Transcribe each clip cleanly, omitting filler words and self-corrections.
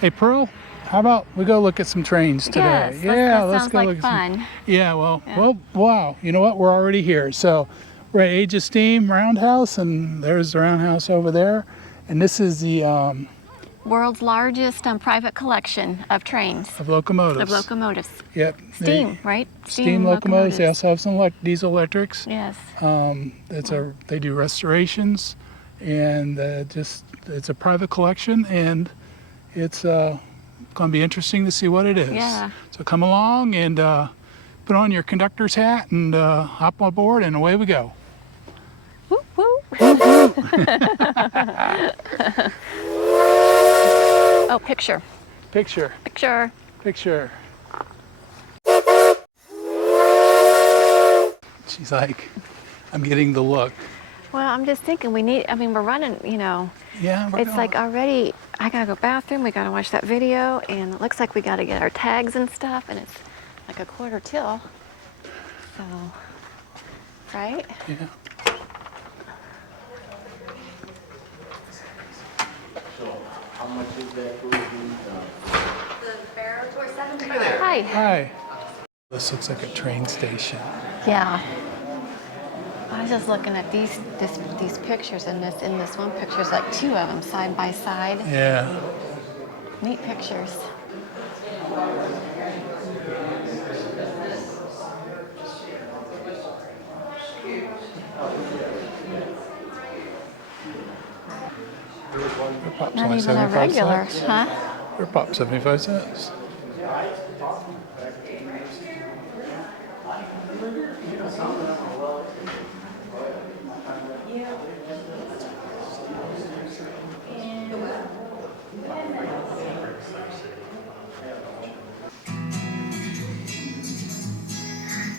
Hey, Pearl, how about we go look at some trains today? Yes, yeah, that let's sounds go like look at fun. some. Yeah, well, wow. You know what? We're already here. So we're at Age of Steam Roundhouse, and there's the Roundhouse over there. And this is the World's largest private collection of trains. of locomotives. Of locomotives. Yep. Steam, right? Steam locomotives. They also have some diesel electrics. Yes. They do restorations, and it's a private collection, and it's going to be interesting to see what it is. Yeah. So come along and put on your conductor's hat and hop on board, and away we go. Whoop, whoop. Oh, picture. Picture. Picture. Picture. She's like, I'm getting the look. Well, I'm just thinking we're running, Yeah, it's like already, I gotta go bathroom, we gotta watch that video, and it looks like we gotta get our tags and stuff, and it's like 1:45. So, right? Yeah. So, how much is that for The fare for $7. Hi. Hi. This looks like a train station. Yeah. I was just looking at these pictures, and in this one picture, there's like 2 of them side by side. Yeah. Neat pictures. Not even a regular, huh? They're pop 75 cents.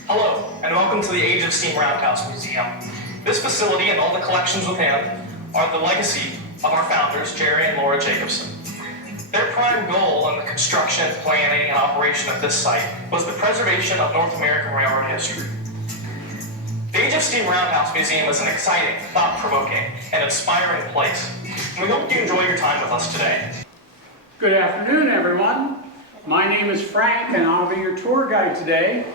Hello, and welcome to the Age of Steam Roundhouse Museum. This facility and all the collections within are the legacy of our founders, Jerry and Laura Jacobson. Their prime goal in the construction, planning, and operation of this site was the preservation of North American railroad history. The Age of Steam Roundhouse Museum is an exciting, thought-provoking, and inspiring place. We hope you enjoy your time with us today. Good afternoon, everyone. My name is Frank, and I'll be your tour guide today.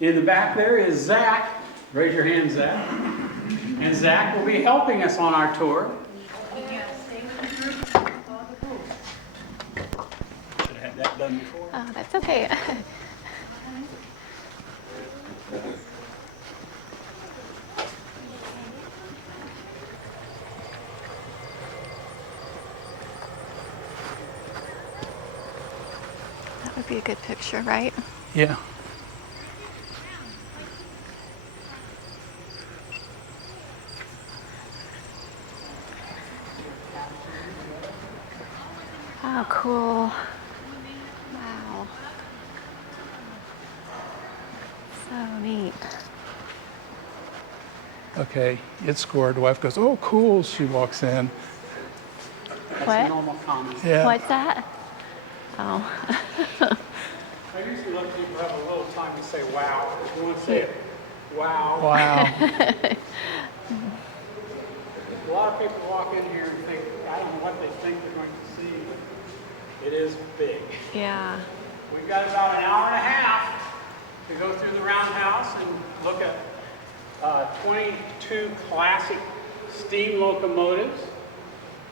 In the back there is Zach. Raise your hand, Zach. And Zach will be helping us on our tour. Should have had that done before. Oh, that's okay. That would be a good picture, right? Yeah. Oh, cool. Wow. So neat. Okay, it scored. The wife goes, oh, cool. She walks in. That's What? a normal comment. Yeah. What's that? Oh. I usually let people have a little time to say wow. If you want to say it, wow. Wow. A lot of people walk in here and think, I don't know what they think they're going to see, but it is big. Yeah. We've got about an hour and a half to go through the Roundhouse and look at 22 classic steam locomotives.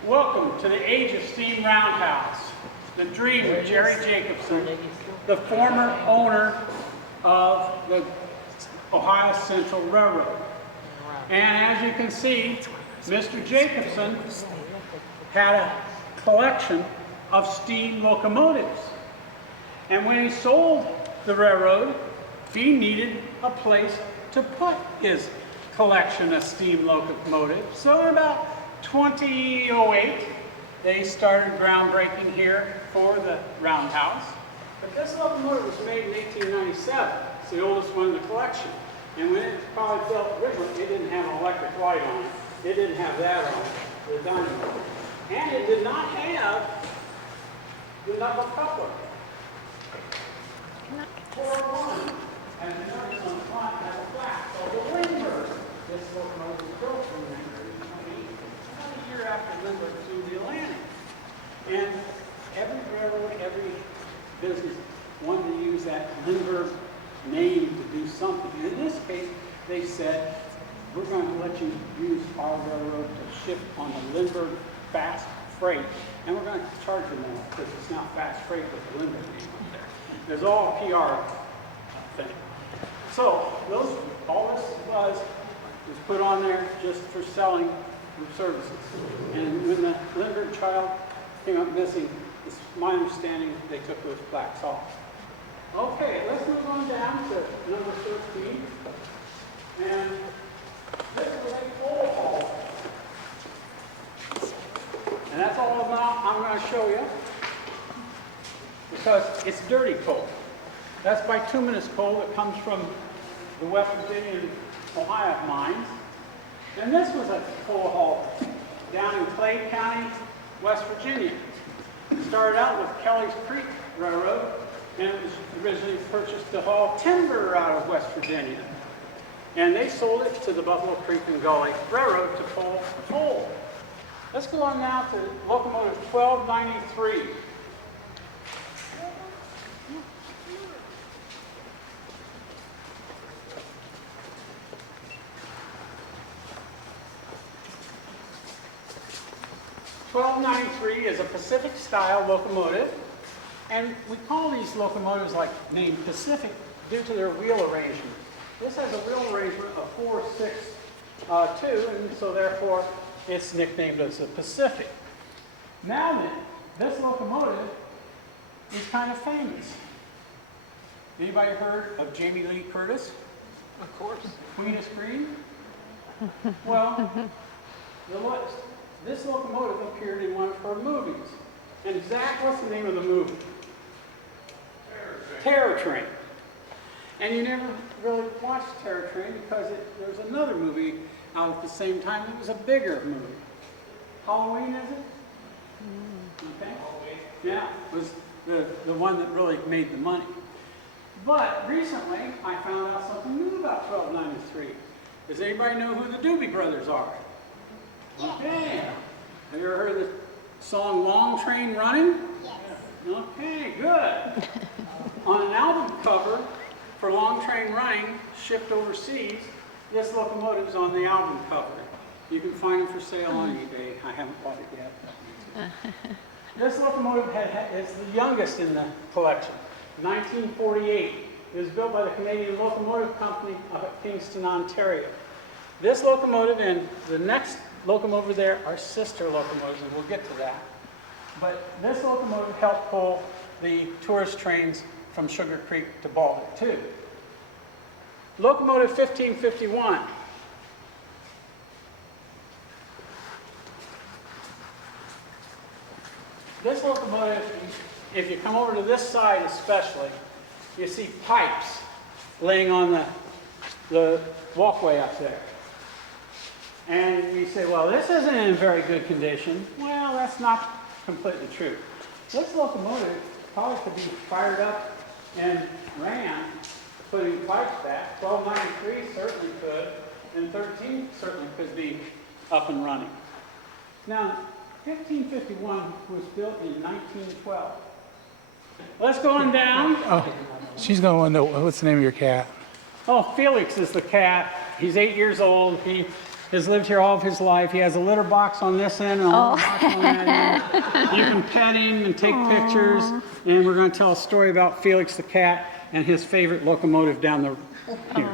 Welcome to the Age of Steam Roundhouse, the dream of Jerry Jacobson, the former owner of the Ohio Central Railroad. And as you can see, Mr. Jacobson had a collection of steam locomotives. And when he sold the railroad, he needed a place to put his collection of steam locomotives. So in about 2008, they started groundbreaking here for the Roundhouse. But this locomotive was made in 1897. It's the oldest one in the collection. And when it was probably built originally, it didn't have an electric light on it. It didn't have that on it, the dynamo. And it did not have the knuckle coupler. 4-1. And the numbers on the front have a flat. So the Lindbergh, this locomotive was built from Lindbergh in 1928. About a year after Lindbergh flew the Atlantic. And every railroad business wanted to use that Lindbergh name to do something. And in this case, they said, we're going to let you use our railroad to ship on the Lindbergh fast freight, and we're going to charge you more because it's now fast freight with the Lindbergh name up there. There's all a PR thing. So all this was put on there just for selling services. And when the Lindbergh child came up missing, it's my understanding they took those plaques off. Okay, let's move on down to number 13. And this is a coal hall. And that's all I'm going to show you, because it's dirty coal. That's bituminous coal that comes from the West Virginia and Ohio mines. And this was a coal haul down in Clay County, West Virginia. It started out with Kelly's Creek Railroad, and it was originally purchased to haul timber out of West Virginia. And they sold it to the Buffalo Creek and Gauley Railroad to pull coal. Let's go on now to locomotive 1293. Is a Pacific style locomotive, and we call these locomotives like named Pacific due to their wheel arrangement. This has a wheel arrangement of 4, 6, 2, and so therefore it's nicknamed as a Pacific. Now then, this locomotive is kind of famous. Anybody heard of Jamie Lee Curtis? Of course. Queen of Screen? Well, this locomotive appeared in one of her movies. And Zach, what's the name of the movie? Terror Train. And you never really watched Terror Train because there was another movie out at the same time. It was a bigger movie. Halloween, is it? Okay. Yeah, it was the one that really made the money. But recently, I found out something new about 1293. Does anybody know who the Doobie Brothers are? Okay. Have you ever heard the song Long Train Running? Yes. Okay, good. On an album cover for Long Train Running, shipped overseas, this locomotive is on the album cover. You can find them for sale on eBay. I haven't bought it yet. This locomotive is the youngest in the collection. 1948. It was built by the Canadian Locomotive Company up at Kingston, Ontario. This locomotive and the next locomotive there are sister locomotives, and we'll get to that. But this locomotive helped pull the tourist trains from Sugar Creek to Baltic too. Locomotive 1551. This locomotive, if you come over to this side especially, you see pipes laying on the walkway up there. And you say, well, this isn't in very good condition. Well, that's not completely true. This locomotive probably could be fired up and ran, putting pipes back. 1293 certainly could, and 13 certainly could be up and running. Now, 1551 was built in 1912. Let's go on down. Oh, she's going to know, what's the name of your cat? Oh, Felix is the cat. He's 8 years old. He has lived here all of his life. He has a litter box on this end and a litter box on that end. You can pet him and take pictures. And we're going to tell a story about Felix the Cat and his favorite locomotive down here.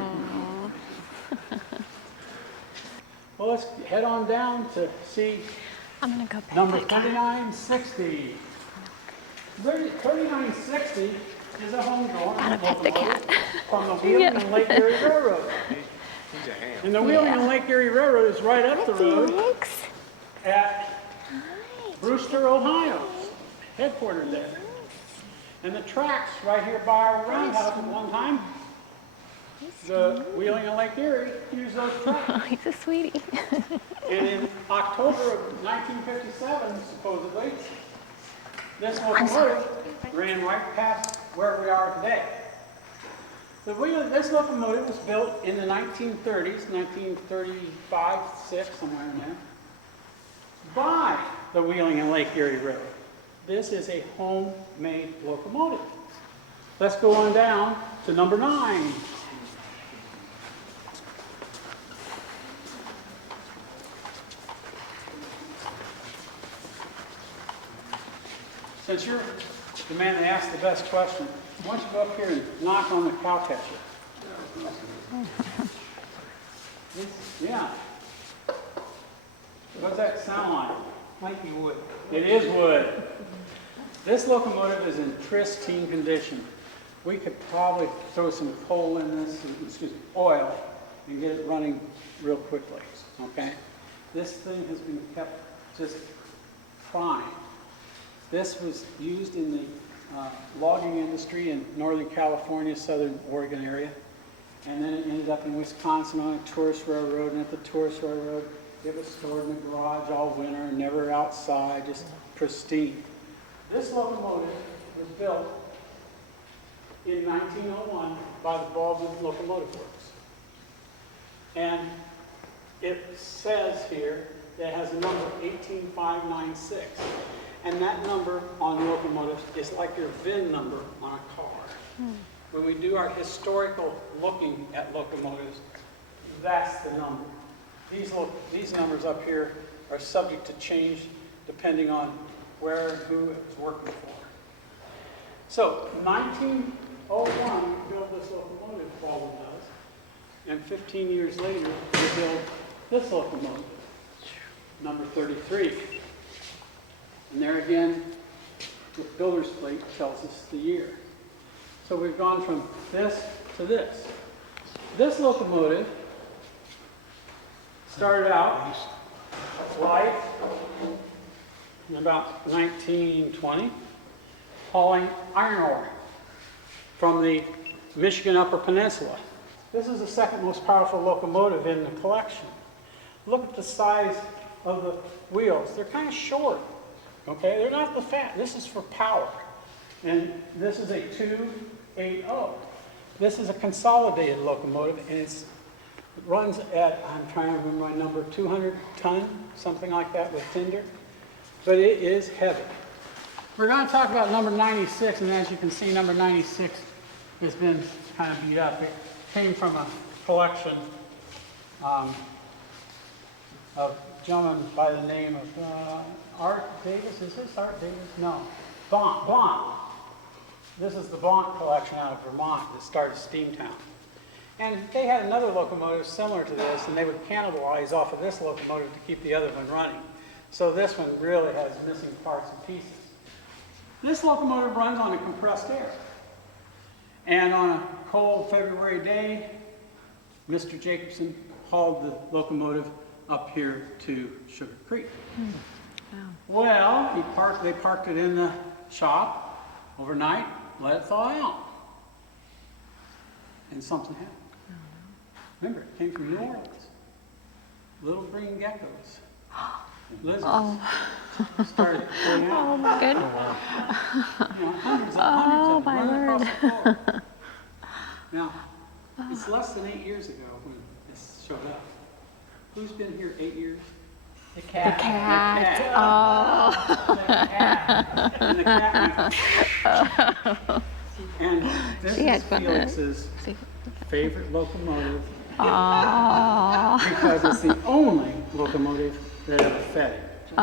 Well, let's head on down to see I'm gonna go pet number that cat. 3960. 3960 is a homegrown Gotta pet the cat. locomotive from the Wheeling and Lake Erie Railroad. And the Wheeling and Lake Erie Railroad is right up the road Felix. at Brewster, Ohio, headquartered there. And the tracks right here by our roundhouse at one time, the Wheeling and Lake Erie used those tracks. Oh, he's a sweetie. And in October of 1957, supposedly, this locomotive ran right past where we are today. This locomotive was built in the 1930s, 1935, 6, somewhere in there, by the Wheeling and Lake Erie Railroad. This is a homemade locomotive. Let's go on down to number 9. Since you're the man that asked the best question, why don't you go up here and knock on the cow catcher? Yeah. What's that sound like? Might be wood. It is wood. This locomotive is in pristine condition. We could probably throw some coal in this, oil, and get it running real quickly, okay? This thing has been kept just fine. This was used in the logging industry in Northern California, Southern Oregon area. And then it ended up in Wisconsin on a tourist railroad. And at the tourist railroad, it was stored in the garage all winter, never outside, just pristine. This locomotive was built in 1901 by the Baldwin Locomotive Works. And it says here that it has a number 18596. And that number on locomotives is like your VIN number on a car. When we do our historical looking at locomotives, that's the number. These numbers up here are subject to change depending on where and who it was working for. So 1901, we built this locomotive, Baldwin does, and 15 years later, we built this locomotive, number 33. And there again, the builder's plate tells us the year. So we've gone from this to this. This locomotive started out light in about 1920, hauling iron ore from the Michigan Upper Peninsula. This is the second most powerful locomotive in the collection. Look at the size of the wheels. They're kind of short, okay? They're not the fat. This is for power. And this is a 280. This is a consolidated locomotive, and it runs at, I'm trying to remember my number, 200 ton, something like that with tinder. But it is heavy. We're going to talk about number 96, and as you can see, number 96 has been kind of beat up. It came from a collection of a gentleman by the name of Art Davis. Is this Art Davis? No. Bont. This is the Bont collection out of Vermont that started Steamtown. And they had another locomotive similar to this, and they would cannibalize off of this locomotive to keep the other one running. So this one really has missing parts and pieces. This locomotive runs on a compressed air. And on a cold February day, Mr. Jacobson hauled the locomotive up here to Sugar Creek. Well, they parked it in the shop overnight, let it thaw out. And something happened. Remember, it came from New Orleans. Little green geckos. Lizards. Started pulling out. Oh my goodness. You know, hundreds of them running across the floor. Now, it's less than 8 years ago when this showed up. Who's been here 8 years? The cat. The cat. And the cat went, and this She had is fun. Felix's favorite locomotive Oh. because it's the only locomotive that ever fed him.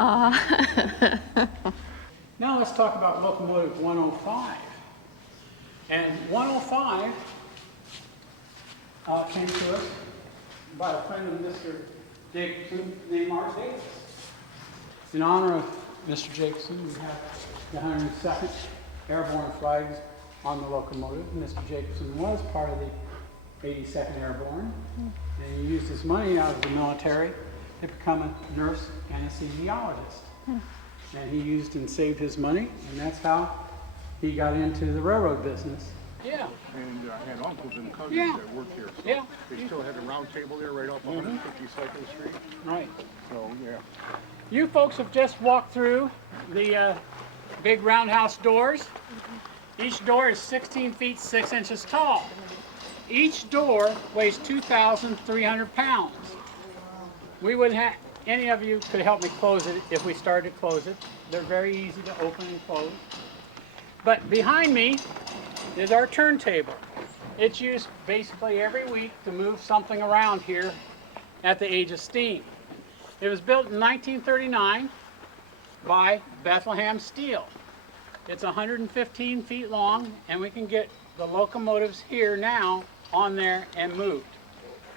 Now let's talk about locomotive 105. And 105 came to us by a friend of Mr. Jacobson named Art Davis. In honor of Mr. Jacobson, we have the 102nd Airborne flags on the locomotive. Mr. Jacobson was part of the 82nd Airborne, and he used his money out of the military to become a nurse anesthesiologist. And he used and saved his money, and that's how he got into the railroad business. Yeah. And I had uncles and cousins that worked here. So Yeah. They still had a round table there right off 152nd Street. Right. So, yeah. You folks have just walked through the big roundhouse doors. Each door is 16 feet 6 inches tall. Each door weighs 2,300 pounds. We would any of you could help me close it if we started to close it. They're very easy to open and close. But behind me is our turntable. It's used basically every week to move something around here at the Age of Steam. It was built in 1939 by Bethlehem Steel. It's 115 feet long, and we can get the locomotives here now on there and moved.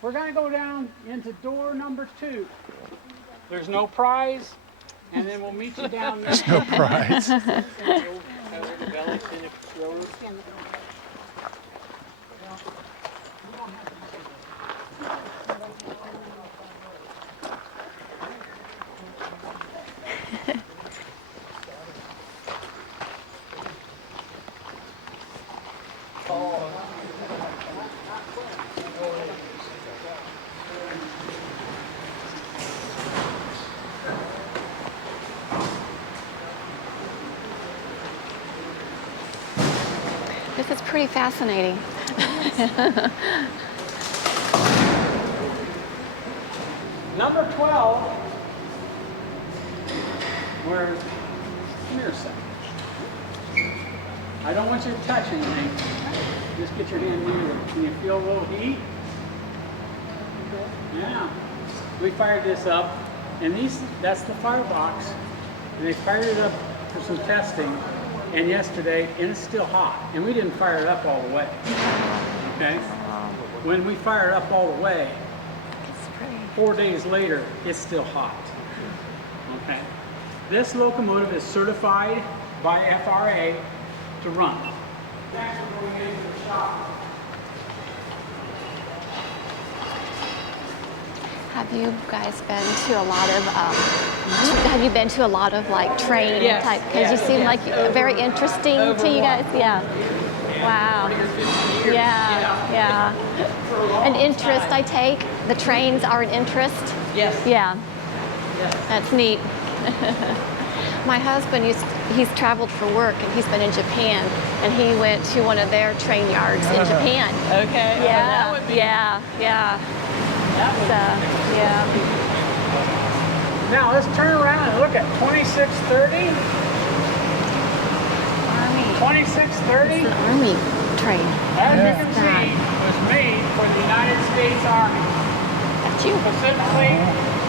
We're going to go down into door number 2. There's no prize, and then we'll meet you down there. No prize. This is pretty fascinating. Number 12, where's, come here a second. I don't want you to touch anything. Just get your hand near it. Can you feel a little heat? Yeah. We fired this up, and that's the firebox. And they fired it up for some testing, and yesterday, and it's still hot. And we didn't fire it up all the way. Okay? When we fire it up all the way, 4 days later, it's still hot. Okay? This locomotive is certified by FRA to run. Next, we're going into the shop. Have you guys been to a lot of, have you been to a lot of like train Yes, type? Because you seem like very interesting to you guys. Yeah. Wow. Yeah. An interest, I take. The trains are an interest. Yes. Yeah. Yes. That's neat. My husband he's traveled for work, and he's been in Japan, and he went to one of their train yards in Japan. Okay. Yeah. That would be, Yeah. So, yeah. Now let's turn around and look at 2630. Army. 2630, It's an army train. as you can That. see, was made for the United States Army. That's you. Specifically,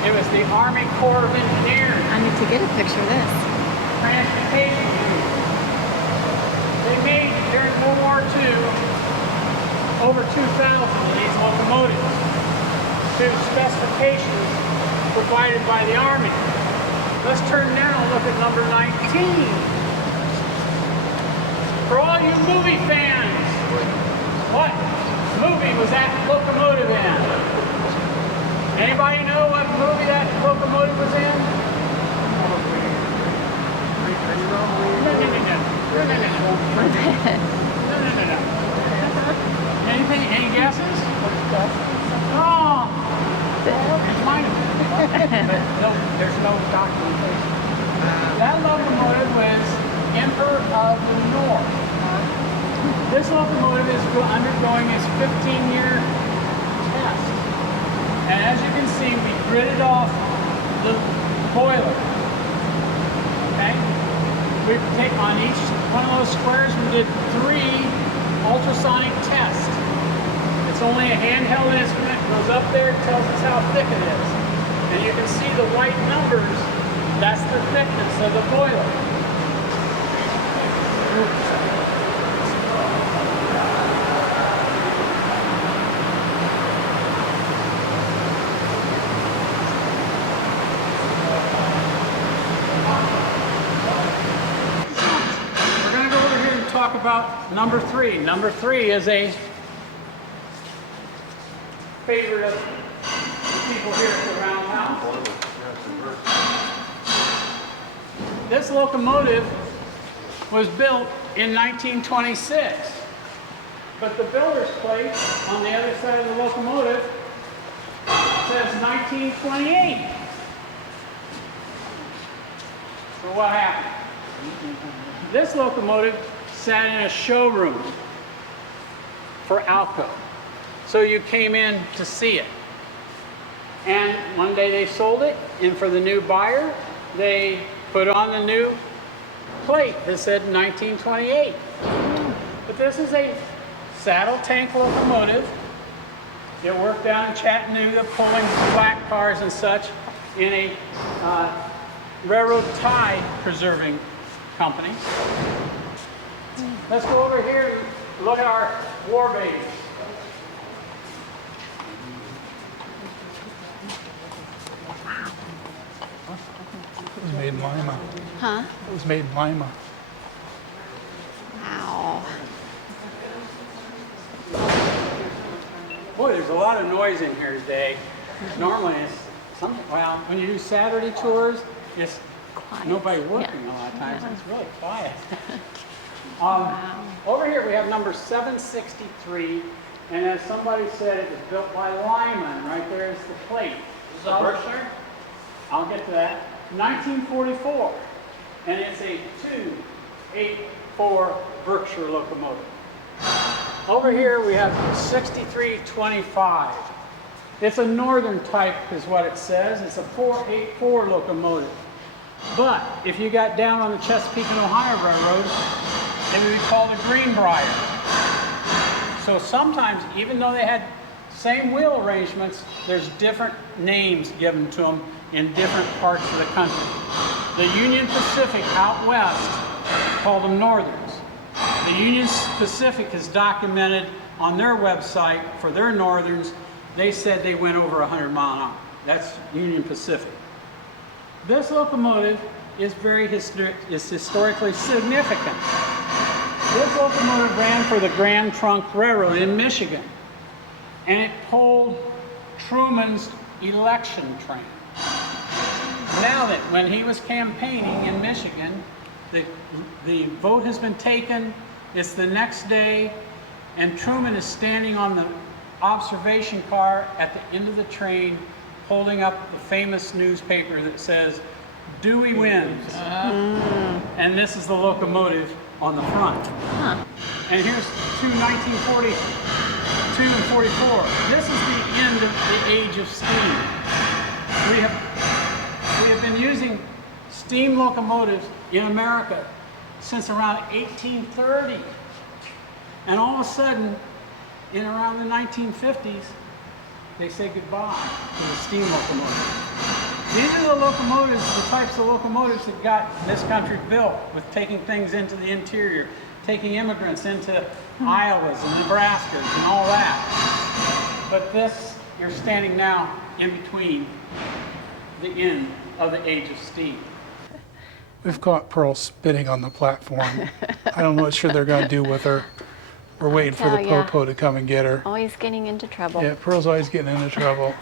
it was the Army Corps of Engineers I need to get a picture of this. Transportation Unit. They made, during World War II, over 2,000 of these locomotives to specifications provided by the Army. Let's turn now and look at number 19. For all you movie fans, what movie was that locomotive in? Anybody know what movie that locomotive was in? No. Anything? Any guesses? Oh, it might have been. But no, there's no documentation. That locomotive was Emperor of the North. This locomotive is undergoing its 15-year test. And as you can see, we gridded off the boiler. Okay? We take on each one of those squares, we did 3 ultrasonic tests. It's only a handheld instrument, goes up there, tells us how thick it is. And you can see the white numbers, that's the thickness of the boiler. We're going to go over here and talk about number 3. Number 3 is a favorite of people here at the Roundhouse. This locomotive was built in 1926, but the builder's plate on the other side of the locomotive says 1928. So what happened? This locomotive sat in a showroom for Alco. So you came in to see it. And one day they sold it, and for the new buyer, they put on the new plate that said 1928. But this is a saddle tank locomotive. It worked down in Chattanooga pulling flat cars and such in a railroad tie preserving company. Let's go over here and look at our war babies. It was made in Lima. Huh? It was made in Lima. Wow. Boy, there's a lot of noise in here today. Normally it's something, well, when you do Saturday tours, it's Quiet. nobody working a lot of times. It's really quiet. Over here we have number 763, and as somebody said, it was built by Lyman. Right there is the plate. Is this a Berkshire? I'll get to that. 1944, and it's a 284 Berkshire locomotive. Over here we have 6325. It's a northern type is what it says. It's a 484 locomotive. But if you got down on the Chesapeake and Ohio Railroad, it would be called a Greenbrier. So sometimes, even though they had same wheel arrangements, there's different names given to them in different parts of the country. The Union Pacific out west called them Northerns. The Union Pacific is documented on their website for their Northerns. They said they went over 100 miles an hour. That's Union Pacific. This locomotive is historically significant. This locomotive ran for the Grand Trunk Railroad in Michigan, and it pulled Truman's election train. Now that when he was campaigning in Michigan, the vote has been taken, it's the next day, and Truman is standing on the observation car at the end of the train holding up the famous newspaper that says, "Dewey wins." And this is the locomotive on the front. Huh. And here's 1942 and 44. This is the end of the age of steam. We have been using steam locomotives in America since around 1830. And all of a sudden, in around the 1950s, they say goodbye to the steam locomotive. These are the locomotives, the types of locomotives that got this country built, with taking things into the interior, taking immigrants into Iowas and Nebraskas and all that. But this, you're standing now in between the end of the age of steam. We've caught Pearl spitting on the platform. I don't know what sure they're going to do with her. We're waiting for the tell ya. popo to come and get her. Always getting into trouble. Yeah, Pearl's always getting into trouble.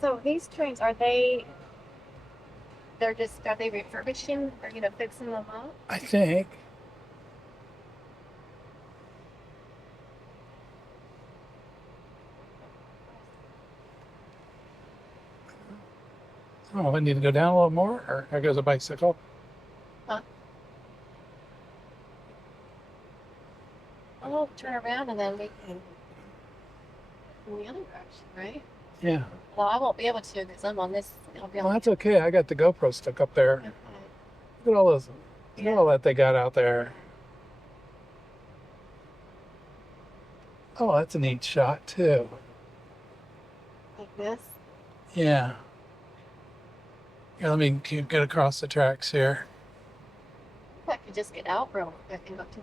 So these trains, are they refurbishing or, fixing them up? I think. Oh, I need to go down a little more, or there goes a bicycle. I'll turn around and then we can in the other direction, right? Yeah. Well, I won't be able to because I'm on this. I'll be Well, on that's okay. I got the GoPro stuck up there. okay. Look at all those. Look at all that they got out there. Oh, that's a neat shot too. Like this. Yeah. Here, let me get across the tracks here. I could just get out real quick and go to.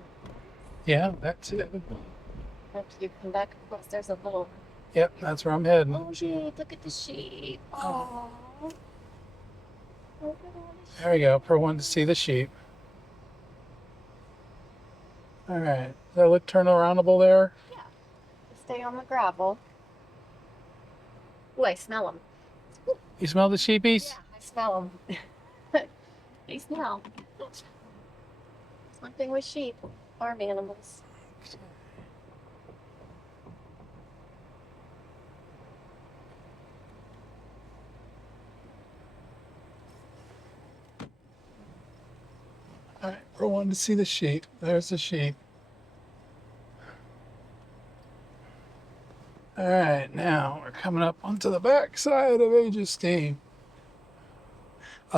Yeah, that's it. After you come back across, there's a little. Yep, that's where I'm heading. Oh, sheep! Look at the sheep. Oh. Look at all the There we go. Pearl wanted to see the sheep. All right. Does that look turnaroundable there? sheep. Stay on the gravel. Oh, I smell them. You smell the sheepies? Yeah, I smell them. They smell. One thing with sheep, farm animals. I wanted to see the sheet. There's the sheet. All right, now we're coming up onto the back side of Age of Steam.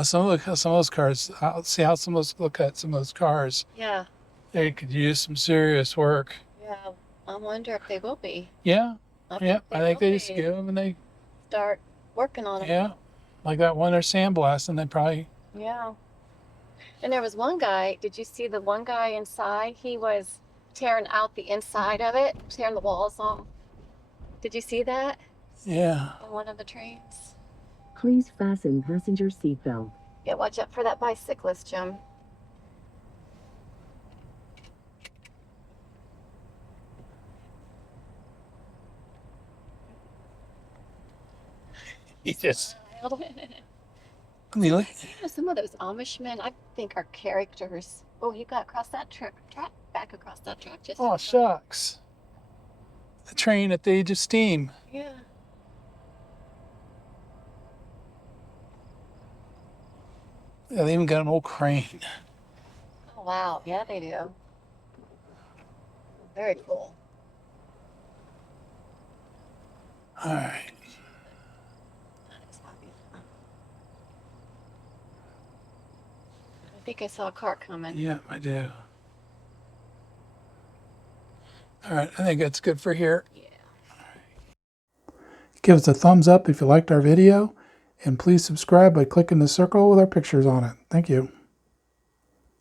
Some of those cars. See how look at some of those cars. Yeah. They could use some serious work. Yeah. I wonder if they will be. Yeah. I think will they just be. give them and they. Start working on it. Yeah. Like that one they're sandblasting. They probably. Yeah. And there was one guy, did you see the one guy inside? He was tearing out the inside of it, tearing the walls off. Did you see that Yeah. on one of the trains? Please fasten passenger seatbelt. Yeah, watch out for that bicyclist, Jim. He just. You Really? know, some of those Amish men, I think, are characters. Oh, you got across that track, back across that track. Just Oh shucks. The train at the Age of Steam. yeah. Yeah, they even got an old crane. Oh, wow. Yeah, they do. Very cool. All right. I think I saw a car coming. Yeah, I do. All right, I think that's good for here. Yeah. Give us a thumbs up if you liked our video, and please subscribe by clicking the circle with our pictures on it. Thank you.